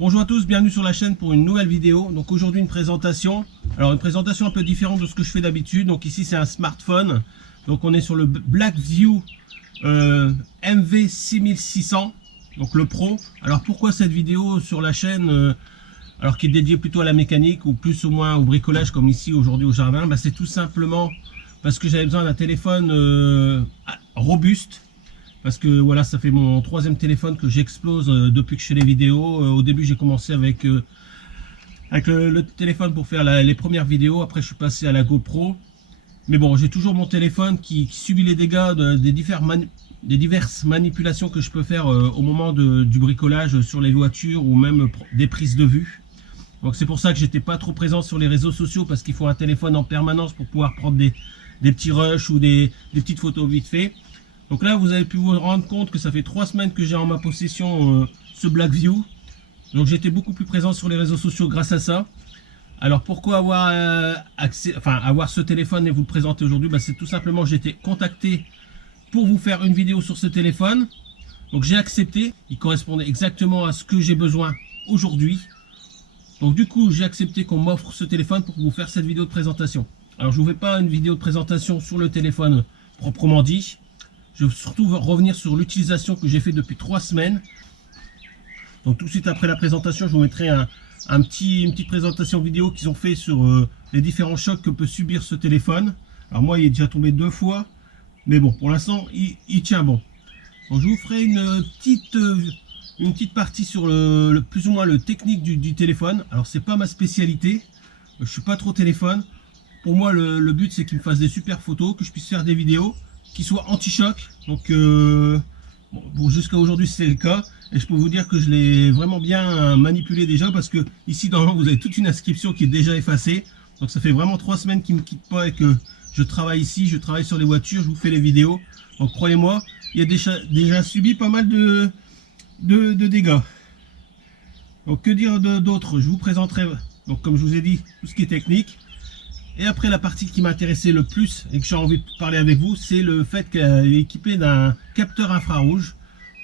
Bonjour à tous, bienvenue sur la chaîne pour une nouvelle vidéo. Donc aujourd'hui une présentation. Alors une présentation un peu différente de ce que je fais d'habitude. Donc ici c'est un smartphone. Donc on est sur le Blackview MV6600. Donc le Pro. Alors pourquoi cette vidéo sur la chaîne alors qui est dédiée plutôt à la mécanique ou plus ou moins au bricolage comme ici aujourd'hui au jardin? C'est tout simplement parce que j'avais besoin d'un téléphone robuste. Parce que voilà, ça fait mon troisième téléphone que j'explose depuis que je fais les vidéos. Au début, j'ai commencé avec le téléphone pour faire les premières vidéos. Après, je suis passé à la GoPro. Mais bon, j'ai toujours mon téléphone qui subit les dégâts des diverses manipulations que je peux faire au moment du bricolage sur les voitures ou même des prises de vue. Donc c'est pour ça que j'étais pas trop présent sur les réseaux sociaux parce qu'il faut un téléphone en permanence pour pouvoir prendre des petits rushs ou des petites photos vite fait. Donc là, vous avez pu vous rendre compte que ça fait 3 semaines que j'ai en ma possession ce Blackview. Donc j'étais beaucoup plus présent sur les réseaux sociaux grâce à ça. Alors pourquoi avoir ce téléphone et vous le présenter aujourd'hui? C'est tout simplement j'ai été contacté pour vous faire une vidéo sur ce téléphone. Donc j'ai accepté, il correspondait exactement à ce que j'ai besoin aujourd'hui. Donc du coup j'ai accepté qu'on m'offre ce téléphone pour vous faire cette vidéo de présentation. Alors je ne vous fais pas une vidéo de présentation sur le téléphone proprement dit. Je veux surtout revenir sur l'utilisation que j'ai fait depuis 3 semaines. Donc tout de suite après la présentation, je vous mettrai une petite présentation vidéo qu'ils ont fait sur les différents chocs que peut subir ce téléphone. Alors moi, il est déjà tombé 2 fois. Mais bon, pour l'instant, il tient bon. Donc je vous ferai une petite partie sur plus ou moins le technique du téléphone. Alors c'est pas ma spécialité. Je suis pas trop téléphone. Pour moi, le but c'est qu'il me fasse des super photos, que je puisse faire des vidéos qui soit anti-choc. Donc jusqu'à aujourd'hui c'est le cas et je peux vous dire que je l'ai vraiment bien manipulé déjà parce que ici dans vous avez toute une inscription qui est déjà effacée. Donc ça fait vraiment 3 semaines qu'il ne me quitte pas et que je travaille ici, je travaille sur les voitures, je vous fais les vidéos. Donc croyez-moi, il y a déjà subi pas mal de dégâts. Donc que dire d'autre? Je vous présenterai, donc comme je vous ai dit, tout ce qui est technique. Et après, la partie qui m'intéressait le plus et que j'ai envie de parler avec vous, c'est le fait qu'elle est équipée d'un capteur infrarouge.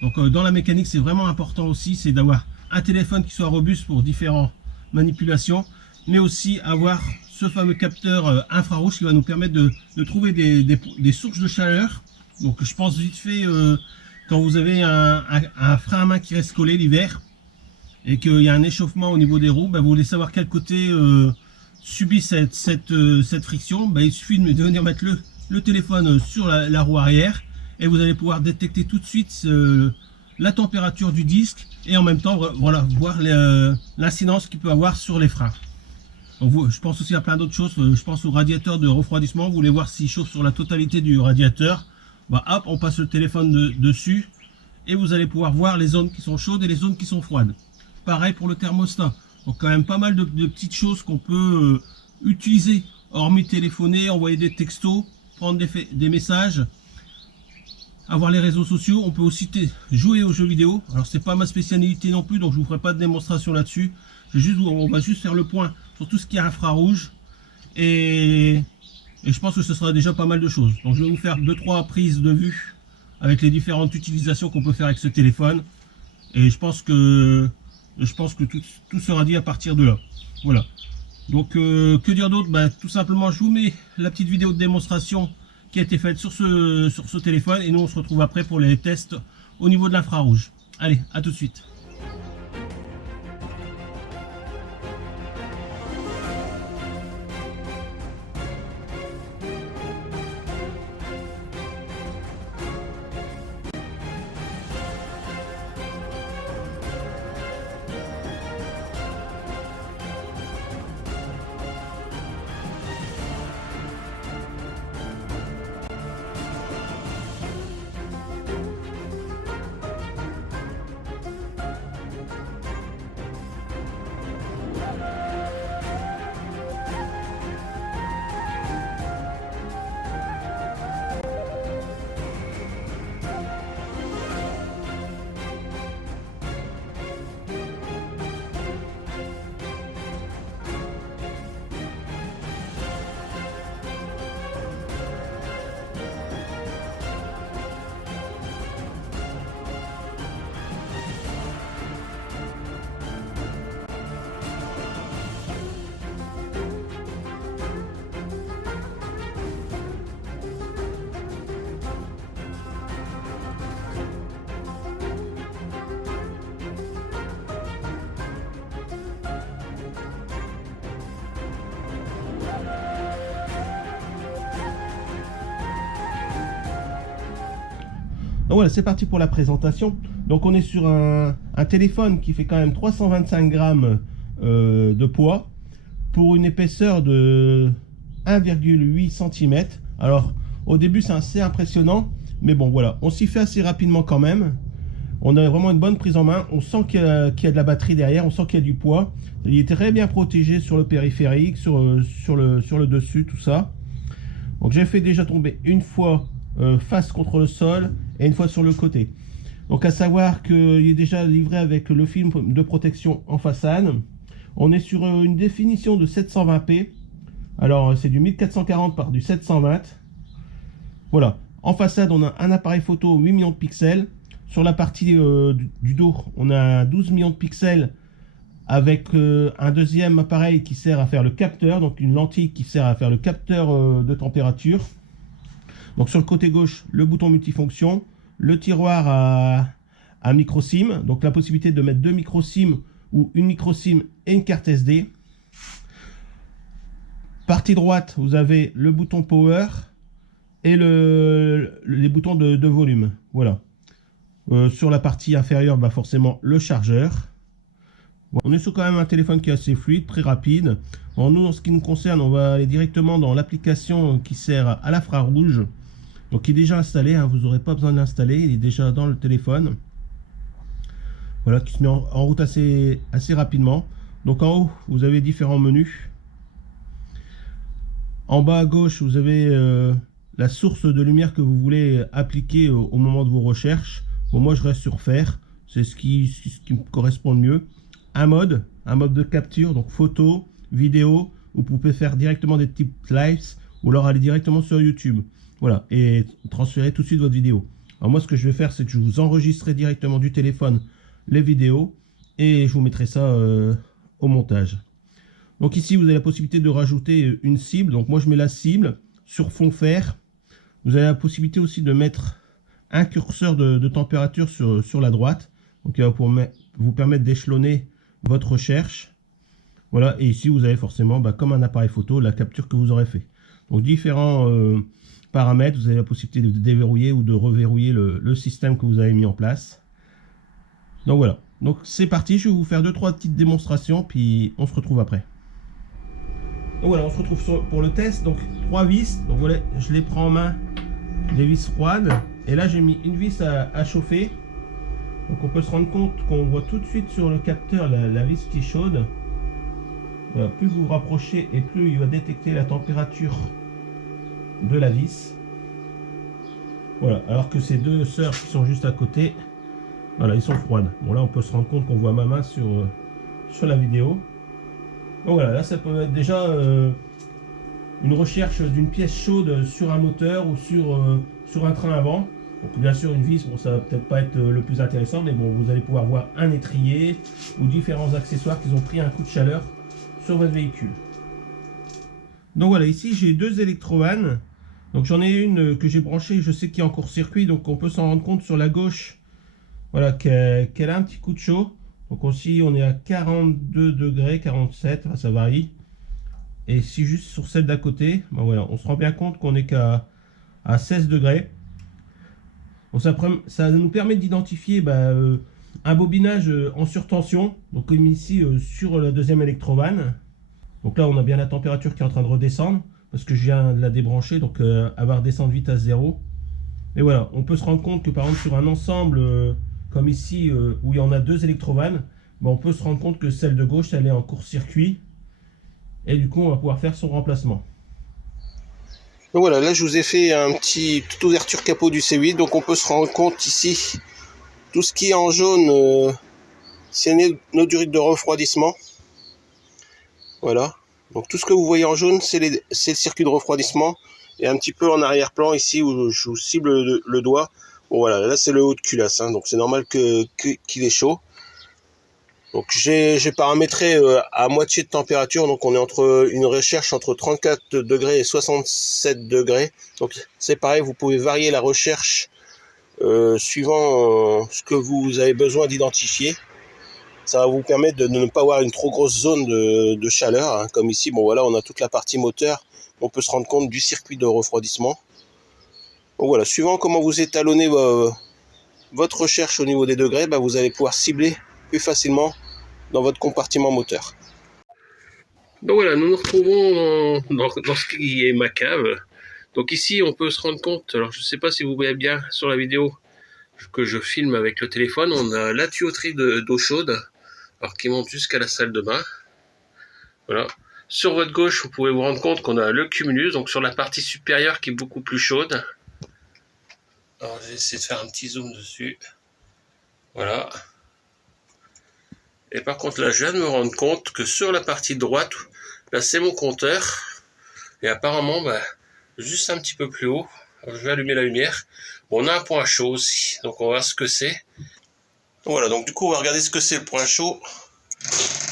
Donc dans la mécanique, c'est vraiment important aussi, c'est d'avoir un téléphone qui soit robuste pour différentes manipulations, mais aussi avoir ce fameux capteur infrarouge qui va nous permettre de trouver des sources de chaleur. Donc je pense vite fait, quand vous avez un frein à main qui reste collé l'hiver et qu'il y a un échauffement au niveau des roues, vous voulez savoir quel côté subit cette friction. Il suffit de venir mettre le téléphone sur la roue arrière et vous allez pouvoir détecter tout de suite la température du disque et en même temps voilà, voir l'incidence qu'il peut avoir sur les freins. Donc, je pense aussi à plein d'autres choses. Je pense au radiateur de refroidissement. Vous voulez voir s'il chauffe sur la totalité du radiateur, hop, on passe le téléphone dessus et vous allez pouvoir voir les zones qui sont chaudes et les zones qui sont froides. Pareil pour le thermostat. Donc quand même pas mal de petites choses qu'on peut utiliser, hormis téléphoner, envoyer des textos, prendre des messages, avoir les réseaux sociaux. On peut aussi jouer aux jeux vidéo. Alors c'est pas ma spécialité non plus, donc je vous ferai pas de démonstration là-dessus. On va juste faire le point sur tout ce qui est infrarouge et je pense que ce sera déjà pas mal de choses. Donc je vais vous faire 2-3 prises de vue avec les différentes utilisations qu'on peut faire avec ce téléphone et je pense que tout sera dit à partir de là. Voilà. Donc que dire d'autre? Tout simplement je vous mets la petite vidéo de démonstration qui a été faite sur ce téléphone et nous on se retrouve après pour les tests au niveau de l'infrarouge. Allez, à tout de suite. Donc voilà, c'est parti pour la présentation. Donc on est sur un téléphone qui fait quand même 325 grammes de poids pour une épaisseur de 1,8 cm. Alors au début c'est assez impressionnant, mais bon voilà, on s'y fait assez rapidement quand même. On a vraiment une bonne prise en main. On sent qu'il y a de la batterie derrière, on sent qu'il y a du poids. Il est très bien protégé sur le périphérique, sur le dessus, tout ça. Donc j'ai fait déjà tomber une fois face contre le sol et une fois sur le côté. Donc à savoir qu'il est déjà livré avec le film de protection en façade. On est sur une définition de 720p. Alors c'est du 1440 par du 720. Voilà. En façade, on a un appareil photo 8 millions de pixels. Sur la partie du dos, on a 12 millions de pixels avec un deuxième appareil qui sert à faire le capteur, donc une lentille qui sert à faire le capteur de température. Donc sur le côté gauche, le bouton multifonction, le tiroir à micro SIM, donc la possibilité de mettre 2 micro SIM ou une micro SIM et une carte SD. Partie droite, vous avez le bouton power et les boutons de volume. Voilà. Sur la partie inférieure, bah forcément le chargeur. On est sur quand même un téléphone qui est assez fluide, très rapide. Bon, nous, en ce qui nous concerne, on va aller directement dans l'application qui sert à l'infrarouge. Donc, il est déjà installé, hein, vous n'aurez pas besoin de l'installer, il est déjà dans le téléphone. Voilà, qui se met en route assez rapidement. Donc, en haut, vous avez différents menus. En bas à gauche, vous avez la source de lumière que vous voulez appliquer au moment de vos recherches. Bon, moi je reste sur faire, c'est ce qui me correspond le mieux. Un mode de capture, donc photo, vidéo, vous pouvez faire directement des types lives ou alors aller directement sur YouTube. Voilà, et transférer tout de suite votre vidéo. Alors moi ce que je vais faire, c'est que je vous enregistrerai directement du téléphone les vidéos et je vous mettrai ça au montage. Donc ici vous avez la possibilité de rajouter une cible, donc moi je mets la cible sur fond vert. Vous avez la possibilité aussi de mettre un curseur de température sur la droite, donc il va vous permettre d'échelonner votre recherche. Voilà, et ici vous avez forcément, comme un appareil photo, la capture que vous aurez fait. Donc différents paramètres, vous avez la possibilité de déverrouiller ou de reverrouiller le système que vous avez mis en place. Donc voilà, donc c'est parti, je vais vous faire 2-3 petites démonstrations, puis on se retrouve après. Donc voilà, on se retrouve pour le test. Donc 3 vis, donc voilà, je les prends en main, des vis froides. Et là j'ai mis une vis à chauffer. Donc on peut se rendre compte qu'on voit tout de suite sur le capteur la vis qui est chaude. Voilà, plus vous vous rapprochez et plus il va détecter la température de la vis. Voilà, alors que ces deux sœurs qui sont juste à côté, voilà, ils sont froides. Bon là on peut se rendre compte qu'on voit ma main sur la vidéo. Donc voilà, là ça peut être déjà une recherche d'une pièce chaude sur un moteur ou sur un train avant. Donc bien sûr une vis, bon, ça va peut-être pas être le plus intéressant, mais bon, vous allez pouvoir voir un étrier ou différents accessoires qui ont pris un coup de chaleur sur votre véhicule. Donc voilà, ici j'ai deux électrovanes. Donc j'en ai une que j'ai branchée, je sais qu'il y a en court-circuit, donc on peut s'en rendre compte sur la gauche, voilà, qu'elle a un petit coup de chaud. Donc aussi on est à 42 degrés, 47, ça varie. Et si juste sur celle d'à côté, voilà, on se rend bien compte qu'on est qu'à 16 degrés. Donc ça nous permet d'identifier un bobinage en surtension, donc comme ici sur la deuxième électrovanne. Donc là on a bien la température qui est en train de redescendre, parce que je viens de la débrancher, donc elle va redescendre vite à 0. Et voilà, on peut se rendre compte que par exemple sur un ensemble comme ici où il y en a deux électrovannes, on peut se rendre compte que celle de gauche elle est en court-circuit, et du coup on va pouvoir faire son remplacement. Donc voilà, là je vous ai fait un toute ouverture capot du C8, donc on peut se rendre compte ici, tout ce qui est en jaune, c'est nos durées de refroidissement. Voilà, donc tout ce que vous voyez en jaune, c'est le circuit de refroidissement, et un petit peu en arrière-plan ici où je vous cible le doigt. Bon voilà, là c'est le haut de culasse, hein, donc c'est normal qu'il est chaud. Donc j'ai paramétré à moitié de température, donc on est entre une recherche entre 34 degrés et 67 degrés. Donc c'est pareil, vous pouvez varier la recherche suivant ce que vous avez besoin d'identifier. Ça va vous permettre de ne pas avoir une trop grosse zone de chaleur, hein, comme ici. Bon voilà, on a toute la partie moteur, on peut se rendre compte du circuit de refroidissement. Donc voilà, suivant comment vous étalonnez votre recherche au niveau des degrés, vous allez pouvoir cibler plus facilement dans votre compartiment moteur. Donc voilà, nous nous retrouvons dans ce qui est ma cave. Donc ici, on peut se rendre compte, alors je ne sais pas si vous voyez bien sur la vidéo que je filme avec le téléphone, on a la tuyauterie d'eau chaude, alors qui monte jusqu'à la salle de bain. Voilà. Sur votre gauche, vous pouvez vous rendre compte qu'on a le cumulus, donc sur la partie supérieure qui est beaucoup plus chaude. Alors j'ai essayé de faire un petit zoom dessus. Voilà. Et par contre là, je viens de me rendre compte que sur la partie droite, là c'est mon compteur. Et apparemment, juste un petit peu plus haut, alors, je vais allumer la lumière. Bon, on a un point chaud aussi, donc on va voir ce que c'est. Voilà, donc du coup on va regarder ce que c'est le point chaud.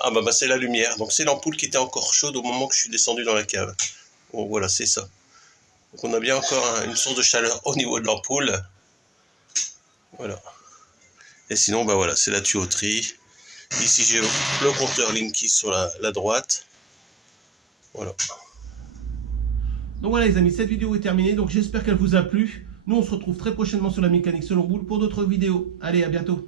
Ah c'est la lumière, donc c'est l'ampoule qui était encore chaude au moment que je suis descendu dans la cave. Bon voilà, c'est ça. Donc on a bien encore une source de chaleur au niveau de l'ampoule. Voilà. Et sinon voilà, c'est la tuyauterie. Ici j'ai le compteur Linky sur la droite. Voilà. Donc voilà les amis, cette vidéo est terminée, donc j'espère qu'elle vous a plu. Nous on se retrouve très prochainement sur la mécanique selon boule pour d'autres vidéos. Allez, à bientôt.